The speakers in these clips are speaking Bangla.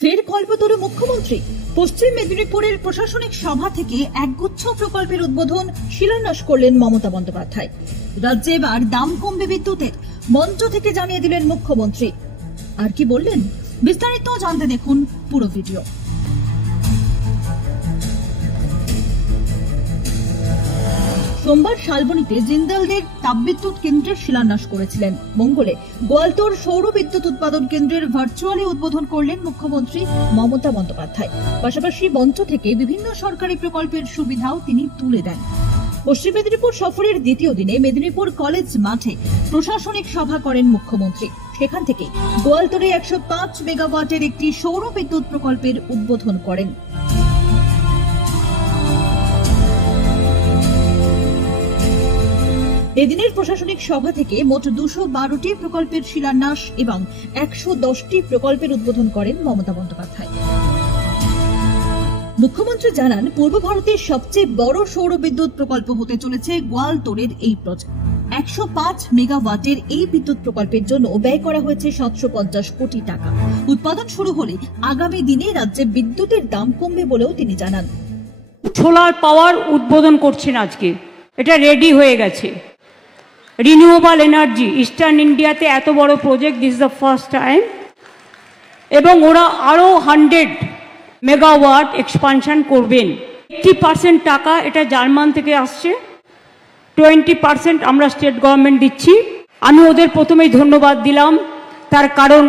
ফের কল্পতরু মুখ্যমন্ত্রী। পশ্চিম মেদিনীপুরের প্রশাসনিক সভা থেকে একগুচ্ছ প্রকল্পের উদ্বোধন শিলান্যাস করলেন মমতা বন্দ্যোপাধ্যায়। রাজ্যে এবার দাম কমবে বিদ্যুতের, মঞ্চ থেকে জানিয়ে দিলেন মুখ্যমন্ত্রী। আর কি বললেন বিস্তারিত জানতে দেখুন পুরো ভিডিও। সোমবার শালবনীতে জিন্দালদের তাপবিদ্যুৎ কেন্দ্রের শিলান্যাস করেছিলেন। মঙ্গলে গোয়ালতোড় সৌর বিদ্যুৎ উৎপাদন কেন্দ্রের ভার্চুয়ালি উদ্বোধন করলেন মুখ্যমন্ত্রী মমতা বন্দ্যোপাধ্যায়। পাশাপাশি মঞ্চ থেকে বিভিন্ন সরকারি প্রকল্পের সুবিধাও তিনি তুলে দেন। পশ্চিম মেদিনীপুর সফরের দ্বিতীয় দিনে মেদিনীপুর কলেজ মাঠে প্রশাসনিক সভা করেন মুখ্যমন্ত্রী। সেখান থেকে গোয়ালতোড়ে 105 মেগাওয়াটের একটি সৌর বিদ্যুৎ প্রকল্পের উদ্বোধন করেন। এদিনের প্রশাসনিক সভা থেকে মোট 212টি প্রকল্পের শিলান্যাস এবং 110টি প্রকল্পের উদ্বোধন করেন মমতা বন্দ্যোপাধ্যায়। মুখ্যমন্ত্রী জানান, পূর্ব ভারতের সবচেয়ে বড় সৌর বিদ্যুৎ প্রকল্প হতে চলেছে গোয়ালতোড়ের এই প্রজেক্ট। 105 মেগাওয়াটের এই বিদ্যুৎ প্রকল্পের জন্য ব্যয় করা হয়েছে 750 কোটি টাকা। উৎপাদন শুরু হলে আগামী দিনে রাজ্যে বিদ্যুতের দাম কমবে বলেও তিনি জানান। সোলার পাওয়ার উদ্বোধন করছেন আজকে, এটা রেডি হয়ে গেছে। রিনিউয়েবল এনার্জি ইস্টার্ন ইন্ডিয়াতে এত বড় project, this is the first time. এবং ওরা আরও 100 মেগাওয়াট এক্সপানশন করবেন। 80% টাকা এটা জার্মান থেকে আসছে, 20% আমরা স্টেট গভর্নমেন্ট দিচ্ছি। আমি ওদের প্রথমেই ধন্যবাদ দিলাম, তার কারণ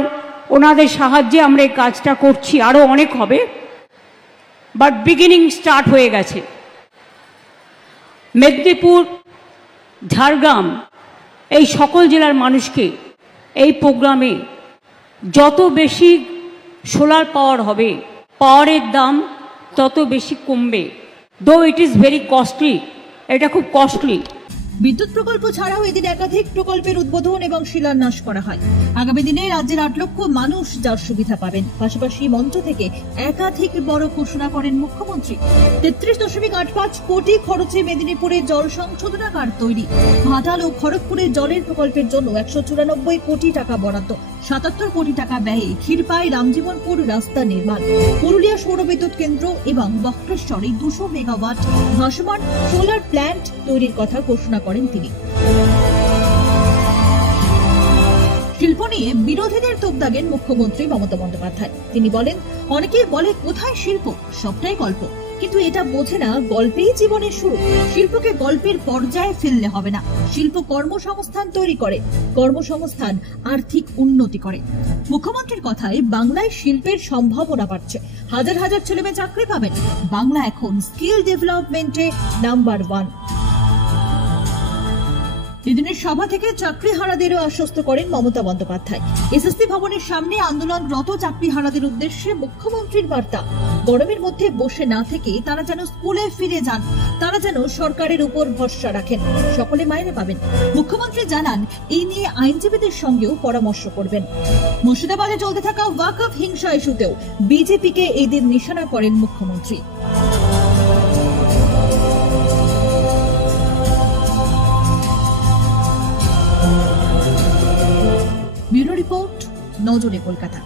ওনাদের সাহায্যে আমরা এই কাজটা করছি। আরও অনেক হবে, বাট বিগিনিং স্টার্ট হয়ে গেছে। মেদিনীপুর, ঝাড়গ্রাম এই সকল জেলার মানুষকে এই প্রোগ্রামে যত বেশি সোলার পাওয়ার হবে, পাওয়ারের দাম তত বেশি কমবে। দো ইট ইজ ভেরি কস্টলি, এটা খুব কস্টলি। বিদ্যুৎ প্রকল্প ছাড়াও এদিন একাধিক প্রকল্পের উদ্বোধন এবং শিলান্যাস করা হয়। আগামী দিনে রাজ্যের 8 লক্ষ মানুষ যার সুবিধা পাবেন। পাশাপাশি মঞ্চ থেকে একাধিক বড় ঘোষণা করেন মুখ্যমন্ত্রী। 33.85 কোটি খরচে মেদিনীপুরে জল সংশোধনাগার তৈরি। ঘাটাল ও খড়গপুরে জলের প্রকল্পের জন্য 194 কোটি টাকা বরাদ্দ। 77 কোটি টাকা ব্যয়ে ক্ষীরপাই রামজীবনপুর রাস্তা নির্মাণ। পুরুলিয়া সৌর বিদ্যুৎ কেন্দ্র এবং বক্রেশ্বরে 200 মেগাওয়াট ভাসমান সোলার প্ল্যান্ট তৈরির কথা ঘোষণা করেন তিনি। শিল্প নিয়ে বিরোধীদের তোপ দাগেন মুখ্যমন্ত্রী মমতা বন্দ্যোপাধ্যায়। তিনি বলেন, অনেকেই বলে কোথায় শিল্প, সবটাই গল্প, কিন্তু এটা বোঝে না গল্পেই জীবনের শুরু। শিল্পকে গল্পের পর্যায়ে ফেললে হবে না। শিল্প কর্মসংস্থান তৈরি করে, কর্মসংস্থান আর্থিক উন্নতি করে। মুখ্যমন্ত্রীর কথায় বাংলায় শিল্পের সম্ভাবনা বাড়ছে। হাজার হাজার ছেলেমেয়ে চাকরি পাবেন। বাংলা এখন স্কিল ডেভেলপমেন্টে নাম্বার 1। এদিনের সভা থেকে চাকরিহারাদেরও আশ্বস্ত করেন মমতা বন্দ্যোপাধ্যায়। এসএসসি ভবনের সামনে আন্দোলনরত চাকরিহারাদের উদ্দেশ্যে মুখ্যমন্ত্রীর বার্তা, গরমের মধ্যে বসে না থেকে তারা যেন স্কুলে ফিরে যান, তারা যেন সরকারের উপর ভরসা রাখেন, সকলে মাইনে পাবেন। মুখ্যমন্ত্রী জানান, এই নিয়ে আইনজীবীদের সঙ্গেও পরামর্শ করবেন। মুর্শিদাবাদে চলতে থাকা ওয়াকফ হিংসা ইস্যুতেও বিজেপিকে এই দিন নিশানা করেন মুখ্যমন্ত্রী। ব্যুরো রিপোর্ট, নজরে কলকাতা।